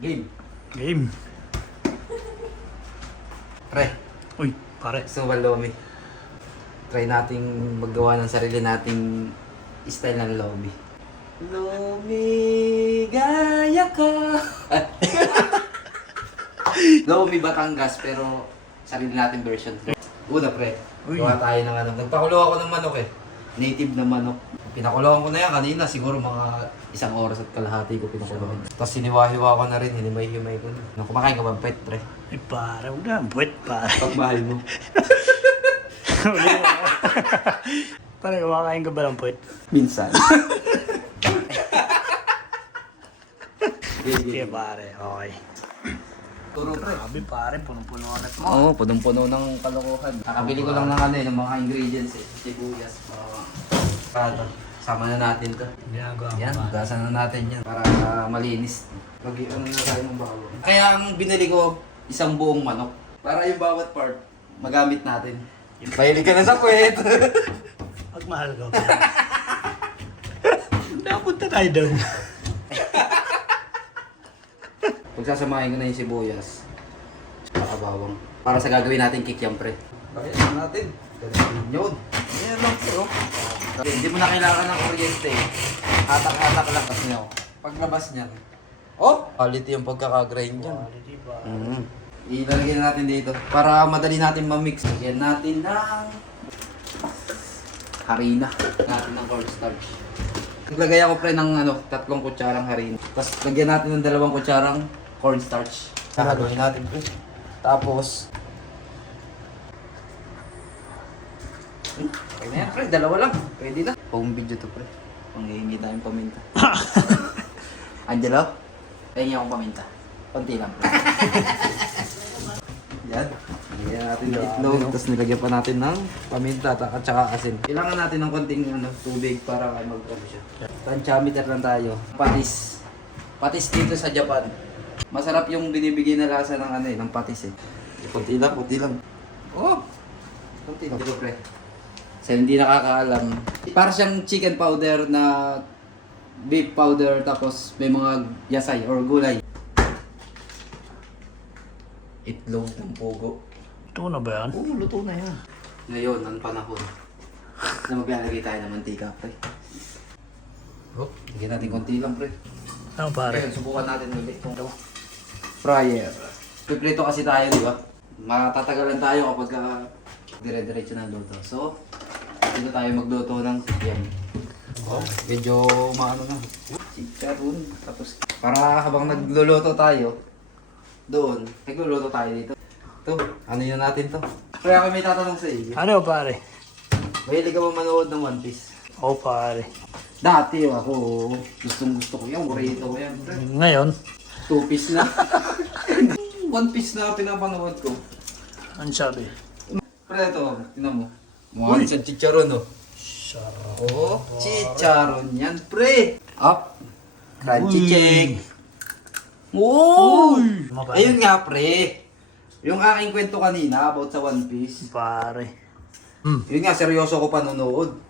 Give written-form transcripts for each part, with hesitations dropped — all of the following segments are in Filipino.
Game. Game. Pre, Uy, pare. gusto mo ba lomi? Try nating maggawa ng sarili nating style ng lomi. Lomi, gaya ka. Lomi Batangas, pero sarili nating version. Una pre, Uy. gawa tayo ng ano. Nagpakulo ako ng manok eh. Native na manok. Pinakuloan ko na yan kanina, siguro mga 1 oras at kalahati ko pinakuloan. Tapos siniwa-hiwa ko na rin, hinimay-himay ko na. Kumakain ka ba pet pre? Ay, pare. Huwag na. Buwet, pare. Pagmahal mo. Uli mo. Pare, kumakain ka ba ng puwet? Minsan. Sige, pare. Okay. Turo pre. Sabi, pare. Punong-puno ulit mo. Oo, punong-puno ng kalokohan. Nakabili ko lang ng ano eh, ng mga ingredients eh. Sibuyas. Sama na natin to. Ginagawa mo, Yan, pare. gasan na natin yan para malinis. Mag-ano na tayo ng bawang. Kaya ang binili ko, isang buong manok. Para yung bawat part, magamit natin. Mahilig ka na sa kwet. Pagmahal ko. Napunta tayo doon. Pagsasamahin ko na yung sibuyas. Saka bawang. Para sa gagawin natin kikyam pre. Bakit natin? Yun. Ayan lang po. Hindi mo na kailangan ng kuryente. Hatak-hatak lang kasi nyo. Paglabas niyan. Oh! Quality yung pagkakagrind niyan. Quality ba? Ilalagay na natin dito. Para madali natin ma-mix. Lagyan natin ng harina. Natin ng cornstarch. Naglagay ako pre ng 3 kutsarang harina. Tapos lagyan natin ng 2 kutsarang cornstarch. Gagawin natin pre. Tapos okay na yan pre, 2 lang. Pwede na. Home video to pre. Panghihingi tayong paminta. Angelo, pahingi akong paminta. Konti lang pre. Yan. Lagyan natin ng itlog. Tapos nilagyan pa natin ng paminta at saka asin. Kailangan natin ng konting tubig para mag-ano siya. Tantiameter lang tayo. Patis. Patis dito sa Japan. Masarap yung binibigay na lasa ng ng patis eh. Konti lang. Oh! Konti lang. Dito pre. Sa hindi nakakaalam, para siyang chicken powder na beef powder tapos may mga yasay or gulay. Itlog ng pugo. Ito na ba yan? Oo, luto na yan. Ngayon, ang panahon na maglalagay tayo ng mantika, pre. Oh, lagyan natin konti lang, pre. Ano, pare? Ayun, subukan natin ulit itong fryer. Piprito kasi tayo, di ba? Matatagalan tayo kapag dire-diretso ng luto. So, dito tayo magluto ng sikyam. Oh, medyo maano na. Chicharon. Tapos, para habang nagluluto tayo, doon, nagluluto tayo dito. Ito, ano yun natin to? Kaya kami may tatanong sa iyo. Ano, pare? Mahilig ka ba manood ng One Piece? Oo, pare. Dati ako, gusto ko yan, burrito ko yan. Ngayon, 2 piece na. 1 piece na pinapanood ko. ano sabi? Pre, ito, tinan mo. Mukha sa chicharon, oh. Sarap. Oo, chicharon yan, pre. Up. Crunchy Uy. check. Oo! Mapare. Ayun nga, pre. Yung aking kwento kanina about sa One Piece. Pare. Yun nga, seryoso ko panonood.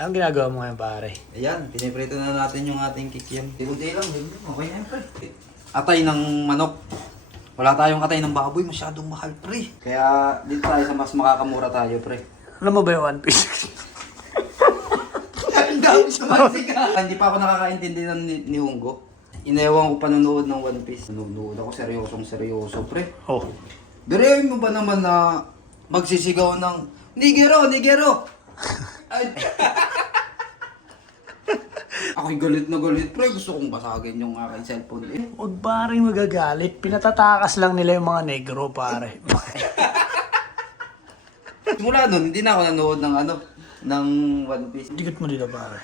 Anong ginagawa mo ngayon, pare? Ayan, piniprito na natin yung ating kikiam. Tikunti lang, yun. Okay na yan, pre. Atay ng manok. Wala tayong atay ng baboy, masyadong mahal, pre. Kaya dito tayo sa mas makakamura tayo, pre. Alam mo ba yung One Piece? Ang dami sa masika. Hindi pa ako nakakaintindi ng ni Hunggo. Inewan ko panonood ng One Piece. Nanonood ako, seryoso, pre. Oh. Direhin mo ba naman na magsisigaw ng Nigero! Ay. Ako'y galit na galit, pre. Gusto kong basagin yung aking cellphone. Eh. Huwag paring magagalit. Pinatatakas lang nila yung mga negro, pare. Simula nun, hindi na ako nanood ng One Piece. Digat mo dito, pare.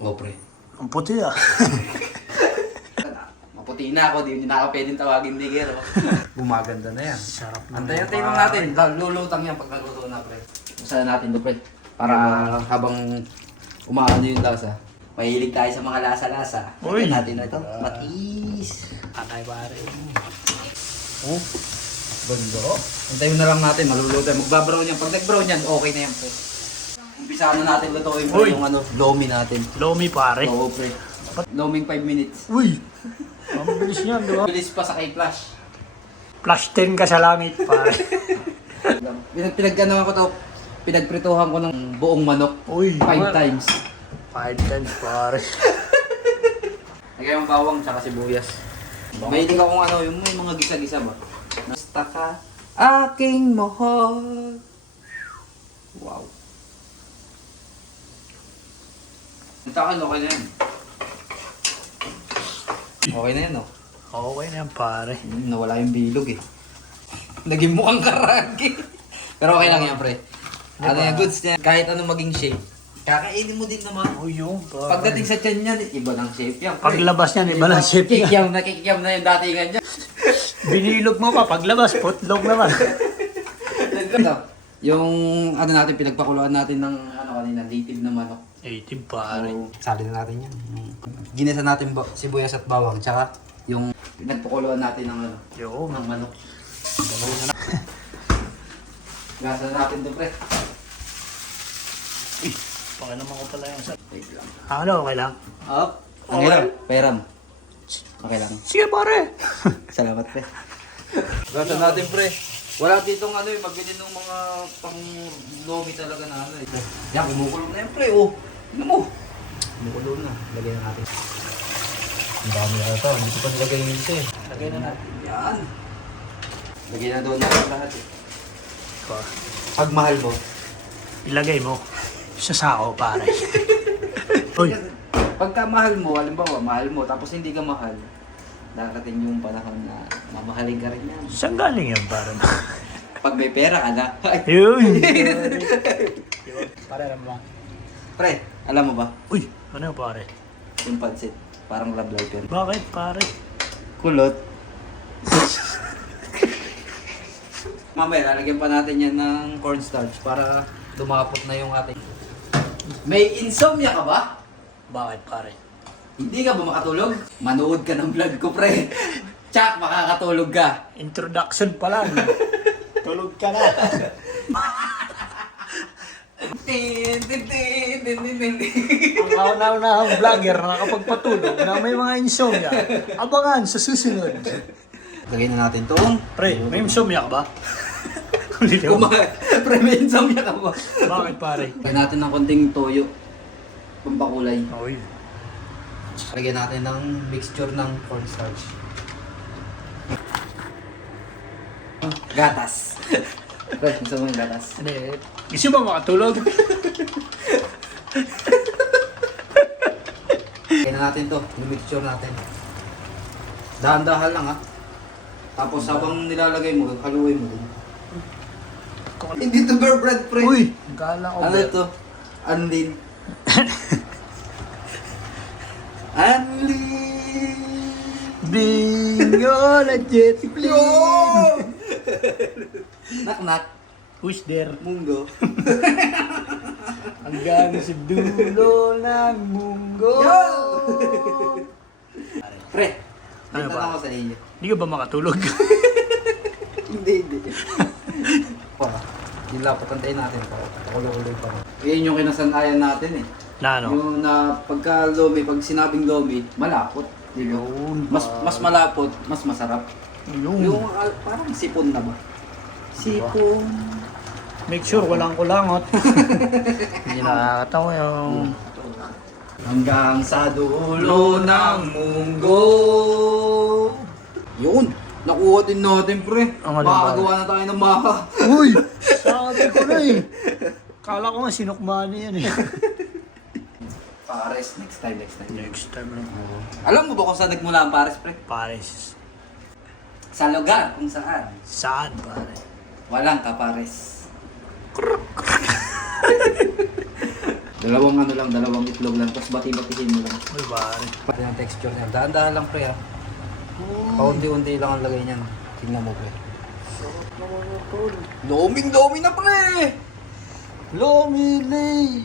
Oo, pre. Ang puti ah. Maputi na ako, di na ako pwedeng tawagin Nigero. Gumaganda na yan. Sarap na. Antay-antay lang natin. Lulutang yan pag nagluto na, pre. Usahan natin to, pre. Para habang umaano yung lasa. Mahilig tayo sa mga lasa-lasa. Uy! Lagyan natin na ito. Matis. Atay, pare. Oh. Ganda. Antayin na lang natin, maluluto. Magbabrown yan. Pag nag-brown yan, okay na yan, pre. Umpisa na natin lutuin, pre, Uy! yung lomi natin. Lomi, pare. Oo, pre. Loaming 5 minutes. Uy! Ang bilis niyan, di ba? Bilis pa sa kay Flash. Flash 10 ka sa langit, pare. Pinagkanawa ko to, pinagprituhan ko ng buong manok. Uy! 5 times. 5 times, pare. Lagyan yung bawang tsaka sibuyas. May hindi ka kung ano, yung may mga gisa-gisa ba? Basta ka, aking mahal. Wow. Ang takan, okay na yan. Okay na yan, no? Okay na yan, pare. Nawala yung bilog eh. Naging mukhang karagi. Pero okay lang yan, pre. Ano yung goods niya? Kahit anong maging shape, kakainin mo din naman. Uy, yung pare. Pagdating sa tiyan niyan, iba ng shape yan. pre. Paglabas niyan, iba ng shape yan. Kikiam na yung datingan niya. Binilog mo pa, paglabas, putlog naman. Ito, yung ano natin, pinagpakuluan natin ng ano kanina, native na manok. 18, pare. So, sali na natin yan. Ginisa natin sibuyas at bawang, tsaka yung pinagpakuluan natin ng ano, Yo, ng manok. Gasa na natin ito, pre. pakilaman ko pala yung sa... Wait lang. Ano, okay lang? Up. Okay lang. Peram. Okay lang. Sige, pare. Salamat, pre. Gasa natin, pre. Wala ditong ano eh, magbili ng mga pang lomi talaga na ano eh. Yan, kumukulong na yan, pre. Oh, ano mo? Kumukulong na. Lagyan na natin. Ang dami na ito. Hindi ko pa nilagay yung isa eh. Lagyan na natin. Yan. Lagyan na doon natin lahat eh. Pag mahal mo, Ilagay mo sa sako, pare. Uy, pagka mahal mo, halimbawa mahal mo, tapos hindi ka mahal, darating yung panahon na mamahalin ka rin yan. saan galing yan, pare? Pag may pera ka na, ay, Yun! Pare, alam mo ba? pre, alam mo ba? Uy, ano yung pare? Yung pansit, parang love life yan. Bakit, pare? Kulot. Mamaya, lalagyan pa natin yan ng cornstarch para lumapot na yung ating... May insomnia ka ba? Bakit, pare? Hindi ka ba makatulog? Manood ka ng vlog ko, pre. Tsak, makakatulog ka. Introduction pa lang. Tulog ka na. Tin, tin, tin, tin, tin, tin. Ang kauna-unahang vlogger na nakapagpatulog na may mga insomnia. Abangan sa susunod. Lagyan na natin itong... Pre, may insomnia ka ba? Ulit mo. Pre, may insomnia ka ba? Bakit, pare? Lagyan natin ng konting toyo. Pampakulay. Uy. Lagyan natin ng mixture ng cornstarch. Gatas. Pre, gusto mo yung gatas? Hindi. Gusto ba makatulog? Lagyan na natin to, yung mixture natin. Dahan-dahan lang ha. Tapos habang nilalagay mo, haluin mo din. Hindi to bear bread, pre. Uy! Kala ko Ano ito? Anlin. Anlin. Bingo na jet plane! Knock-knock. Who's there? Munggo. Hanggang sa dulo ng munggo! Yo! Pre, Ano ano ba? ako sa inyo. Hindi ka ba makatulog? Hindi. Pa, yung lapot antayin natin pa. Pakulo-uloy pa. Yan yung kinasanayan natin eh. Na ano? Yung na pagka lomi, pag sinabing lomi, malapot. Di ba? Yun, Mas malapot, mas masarap. Yun. Yung parang sipon na ba? Sipon. Make sure walang kulangot. Hindi nakakatawa yung... Hanggang sa dulo ng munggo. Yun! Nakuha din natin, pre. Ang ano ba? Makakagawa na tayo ng maka. Uy! Sabi ko na eh. Kala ko nga sinukmani yan eh. Pares, next time. Next time lang. Alam mo ba kung saan nagmula ang Pares, pre? Pares. Sa lugar kung saan. Saan, pare? Walang kapares. dalawang itlog lang, tapos bati-batihin mo lang. Uy, pare. Pati ang texture niya. Dahan-dahan lang, pre, ha. Paunti-unti lang ang lagay niyan. Tingnan mo, pre. Loming-lomi na, pre! Lomi Lay!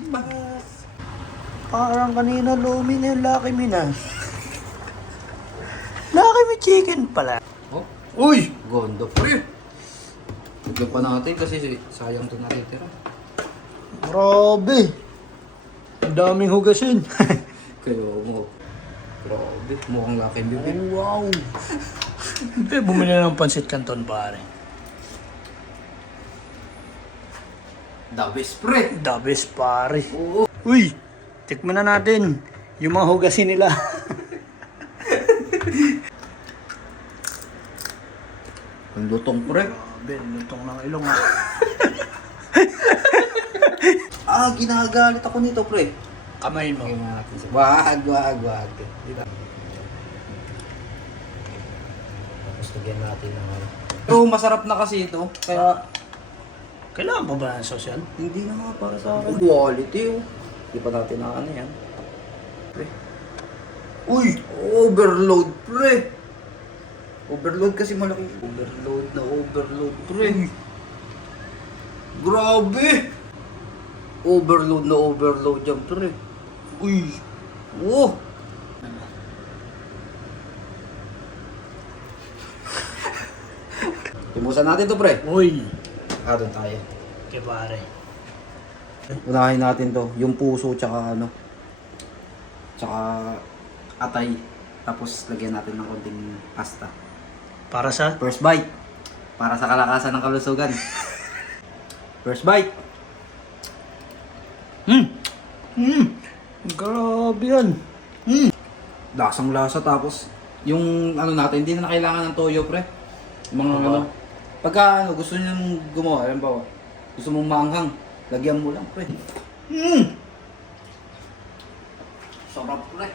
Parang kanina lomi na yung Lucky Me na. Lucky Me chicken pala. Oh, Uy! gondo, pre! Lagyan pa natin kasi sayang ito natitira. Grabe! Ang daming hugasin. Kaya mo. Grabe, mukhang laki bibig. Oh, wow! Pre, bumili na ng pansit canton, pare. The best, pre. The best, pare. Oo. Uy! Tikman na natin yung mga hugasin nila. Ang lutong, pre. Grabe, lutong ng ilong ah. Ginagalit ako nito, pre. Kamayin mo. Wag. Dito. Tapos lagyan natin ng ano. Pero masarap na kasi ito. Kaya Kailangan pa ba ng sauce yan? hindi na nga para sa akin. Quality, oh. Hindi pa natin na ano yan. Pre. Uy! Overload, pre. Overload kasi malaki. Overload, pre. Grabe! Overload yan, pre. Uy! Oh! Timusan natin to, pre. Uy! Doon tayo. Okay, pare. Unahin natin to, yung puso tsaka ano. Tsaka atay. Tapos lagyan natin ng konting pasta. Para sa? First bite. Para sa kalakasan ng kalusugan. First bite. Grabe yan. Lasang lasa tapos yung ano natin, hindi na kailangan ng toyo, pre. Mga Diba? ano. Pagka ano, gusto niyo gumawa, alam ba, gusto mong maanghang, lagyan mo lang, pre. Sarap, pre.